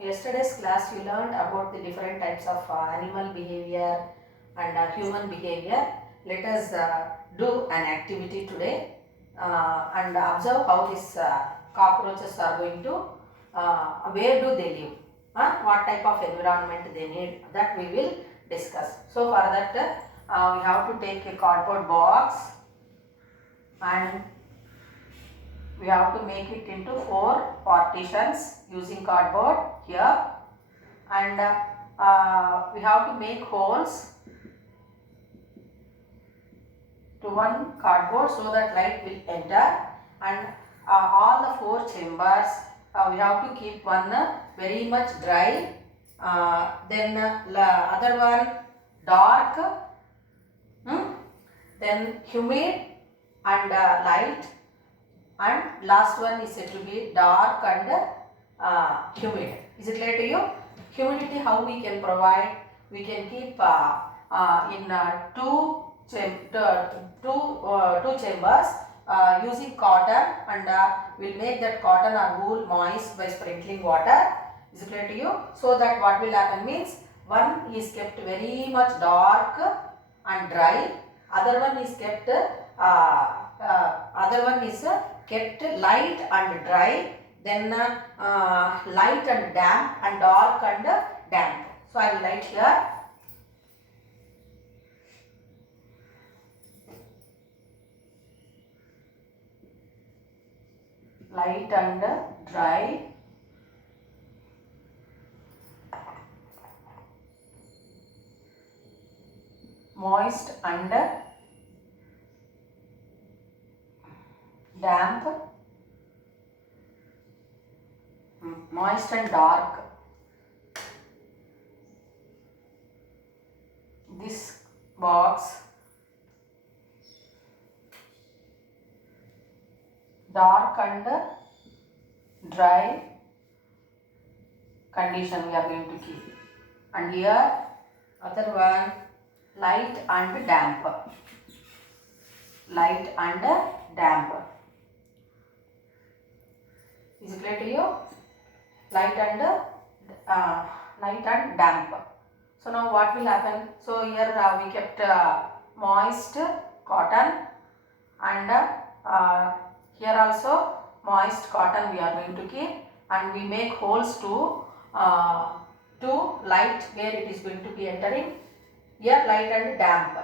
yesterday's class you learned about the different types of animal behavior and human behavior. Let us do an activity today and observe how these cockroaches are going to, where do they live, what type of environment they need, that we will discuss. So for that we have to take a cardboard box and we have to make it into 4 partitions using cardboard here, and we have to make holes to one cardboard so that light will enter, and all the 4 chambers we have to keep one very much dry, then the other one dark, then humid and light, and last one is said to be dark and humid. Is it clear to you? Humidity, how we can provide? We can keep in two chambers using cotton, and we'll make that cotton or wool moist by sprinkling water. Is it clear to you? So that what will happen means, one is kept very much dark and dry, other one is kept kept light and dry, then light and damp, and dark and damp. So I will write here. Light and dry, moist and damp, moist and dark. This box, dark and dry condition we are going to keep, and here other one light and damp, light and damp. Is it clear to you? Light and damp. So now what will happen? So here we kept moist cotton, and here also moist cotton we are going to keep, and we make holes to light where it is going to be entering. Here light and damp.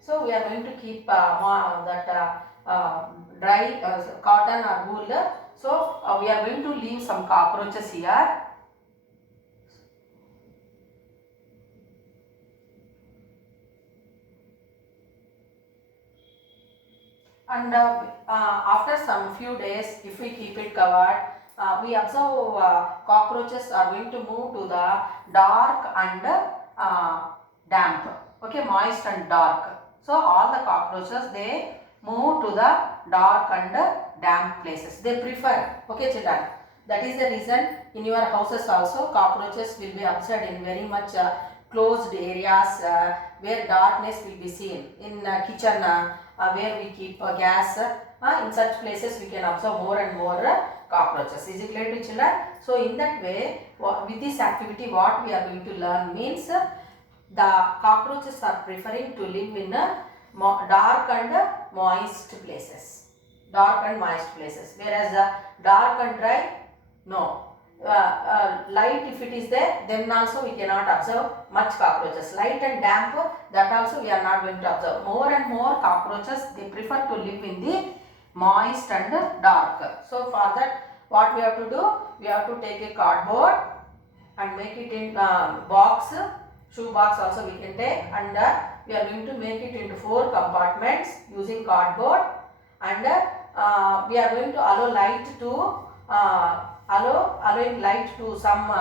So we are going to keep dry cotton or wool. So we are going to leave some cockroaches here. And after some few days, if we keep it covered, we observe cockroaches are going to move to the dark and damp. Okay, moist and dark. So all the cockroaches, they move to the dark and damp places. They prefer. Okay, children. That is the reason in your houses also cockroaches will be observed in very much closed areas where darkness will be seen. In kitchen where we keep gas, in such places we can observe more and more cockroaches. Is it clear to children? So in that way, with this activity what we are going to learn means, the cockroaches are preferring to live in dark and moist places. Dark and moist places. Whereas dark and dry, no. Light if it is there, then also we cannot observe much cockroaches. Light and damp, that also we are not going to observe. More and more cockroaches, they prefer to live in the moist and dark. So for that, what we have to do? We have to take a cardboard and make it in box. Shoe box also we can take, and we are going to make it into 4 compartments using cardboard, and we are going to allow light to allowing light to some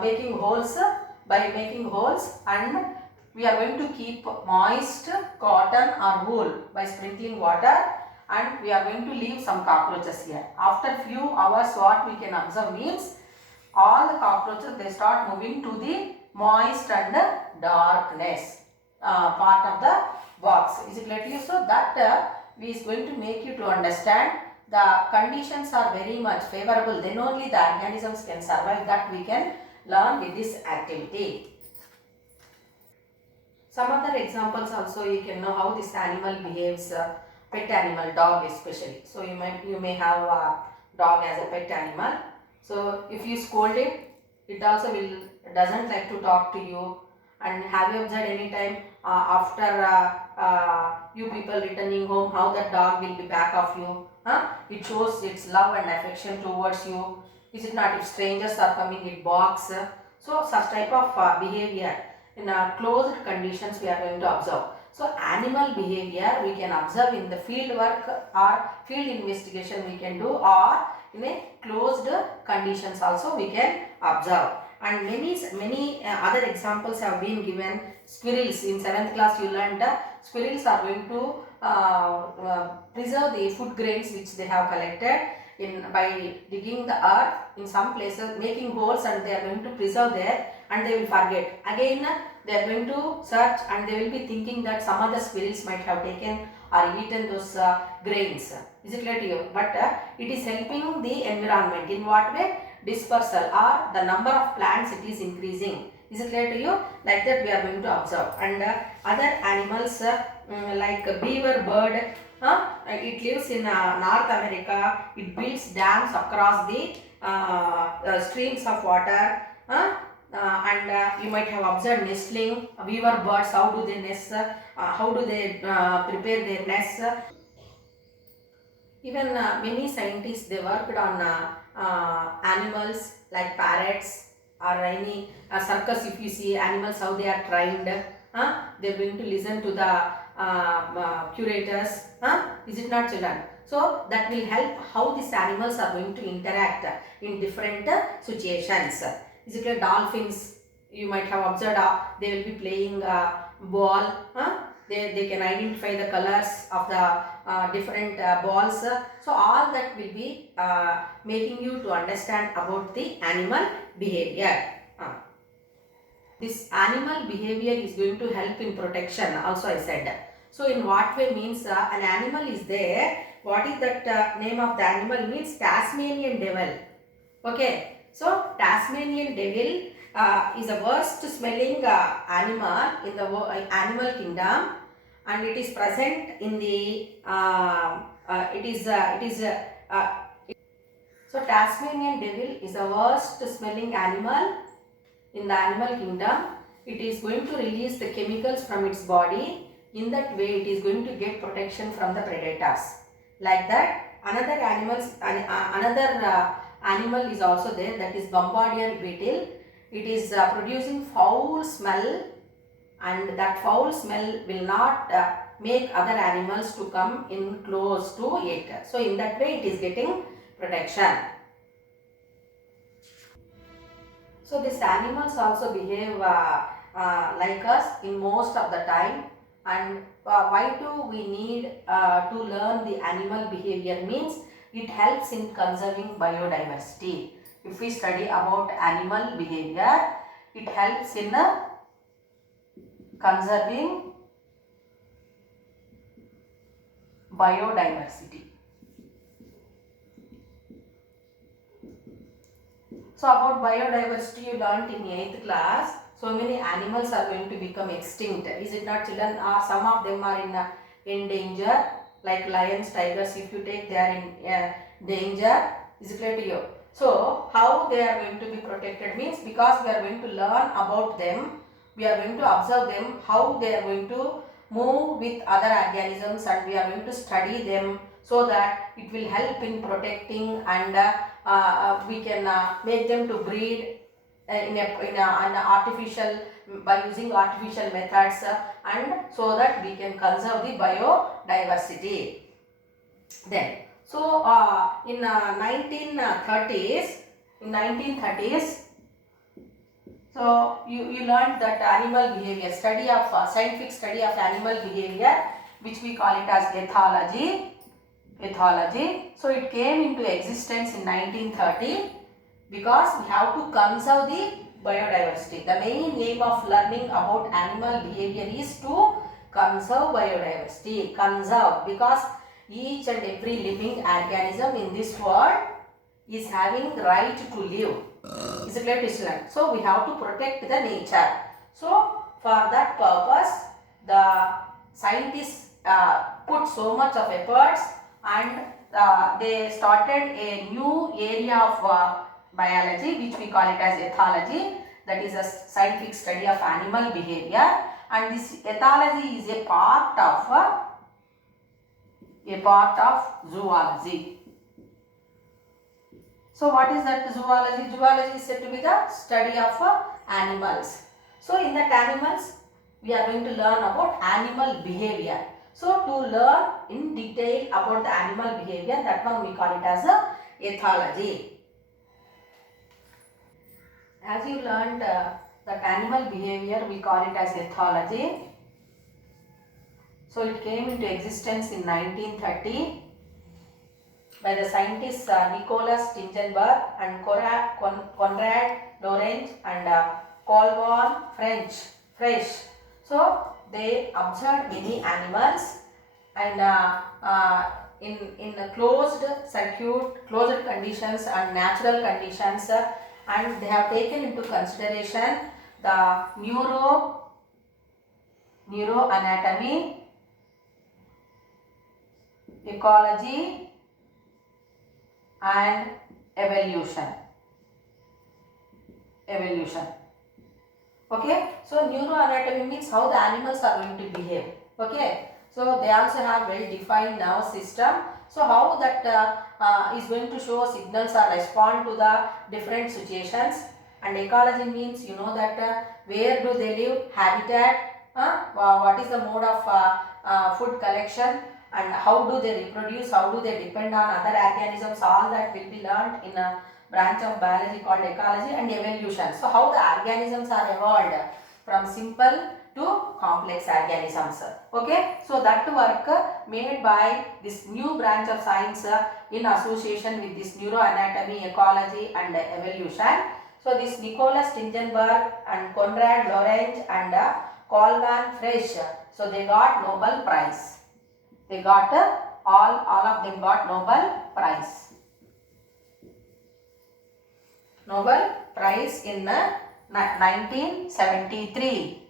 making holes, by making holes, and we are going to keep moist cotton or wool by sprinkling water, and we are going to leave some cockroaches here. After few hours what we can observe means, all the cockroaches, they start moving to the moist and darkness part of the box. Is it clear to you? So that we is going to make you to understand the conditions are very much favorable, then only the organisms can survive. That we can learn with this activity. Some other examples also you can know how this animal behaves, pet animal, dog especially. So you may have a dog as a pet animal. So if you scold it, it also doesn't like to talk to you. And have you observed any time after you people returning home, how that dog will be back of you? It shows its love and affection towards you. Is it not? If strangers are coming, it barks. So such type of behavior in closed conditions we are going to observe. So animal behavior we can observe in the field work or field investigation we can do, or in a closed conditions also we can observe. And many other examples have been given. Squirrels, in 7th class you learned squirrels are going to preserve the food grains which they have collected by digging the earth in some places, making holes, and they are going to preserve there, and they will forget. Again they are going to search and they will be thinking that some other squirrels might have taken or eaten those grains. Is it clear to you? But it is helping the environment. In what way? Dispersal, or the number of plants it is increasing. Is it clear to you? Like that we are going to observe. And other animals like beaver bird, it lives in North America. It builds dams across the streams of water. And you might have observed nesting. Beaver birds, how do they nest? How do they prepare their nests? Even many scientists, they worked on animals like parrots or any circus. If you see animals how they are trained, they are going to listen to the curators. Is it not, children? So that will help how these animals are going to interact in different situations. Is it like dolphins? You might have observed they will be playing ball. They can identify the colors of the different balls. So all that will be making you to understand about the animal behavior. This animal behavior is going to help in protection also, I said. So in what way means an animal is there. What is that name of the animal? Means Tasmanian devil. Okay. So Tasmanian devil is the worst smelling animal in the animal kingdom, and it is present in the so Tasmanian devil is the worst smelling animal in the animal kingdom. It is going to release the chemicals from its body. In that way it is going to get protection from the predators. Like that, another animal is also there, that is bombardier beetle. It is producing foul smell, and that foul smell will not make other animals to come in close to it. So in that way it is getting protection. So these animals also behave like us in most of the time. And why do we need to learn the animal behavior? Means it helps in conserving biodiversity. If we study about animal behavior, it helps in conserving biodiversity. So about biodiversity you learnt in 8th class. So many animals are going to become extinct. Is it not, children? Some of them are in danger, like lions, tigers. If you take, they are in danger. Is it clear to you? So how they are going to be protected means, because we are going to learn about them, we are going to observe them, how they are going to move with other organisms, and we are going to study them, so that it will help in protecting, and we can make them to breed in an artificial, by using artificial methods, and so that we can conserve the biodiversity. Then, so in 1930s, so you learned that animal behavior, study of scientific study of animal behavior, which we call it as ethology. So it came into existence in 1930, because we have to conserve the biodiversity. The main aim of learning about animal behavior is to conserve biodiversity. Conserve, because each and every living organism in this world is having right to live. Is it clear to student? So we have to protect the nature. So for that purpose, the scientists put so much of efforts, and they started a new area of biology, which we call it as ethology. That is a scientific study of animal behavior, and this ethology is a part of zoology. So what is that zoology? Zoology is said to be the study of animals. So in that animals, we are going to learn about animal behavior. So to learn in detail about the animal behavior, that one we call it as a ethology. As you learned that animal behavior, we call it as ethology. So it came into existence in 1930 by the scientists Nicholas Tingenberg and Konrad Lorenz and Carl von Frisch. So they observed many animals, and in closed conditions and natural conditions, and they have taken into consideration the neuroanatomy, ecology and evolution. Okay, so neuroanatomy means how the animals are going to behave. Okay, so they also have well defined nervous system. So how that is going to show signals or respond to the different situations. And ecology means, you know, that where do they live, habitat, what is the mode of food collection, and how do they reproduce, how do they depend on other organisms. All that will be learned in a branch of biology called ecology. And evolution, so how the organisms are evolved from simple to complex organisms. Okay, so that work made by this new branch of science in association with this neuroanatomy, ecology and evolution. So this Nicholas Tingenberg and Konrad Lorenz and Carl von Frisch, so they got Nobel Prize. They got all of them got Nobel Prize. Nobel Prize in 1973.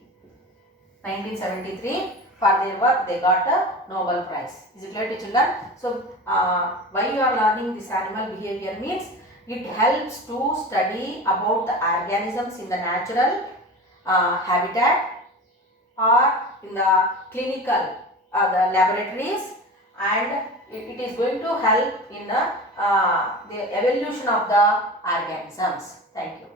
1973, for their work they got a Nobel Prize. Is it clear to children? So why you are learning this animal behavior means it helps to study about the organisms in the natural habitat or in the clinical the laboratories, and it is going to help in the evolution of the organisms. Thank you.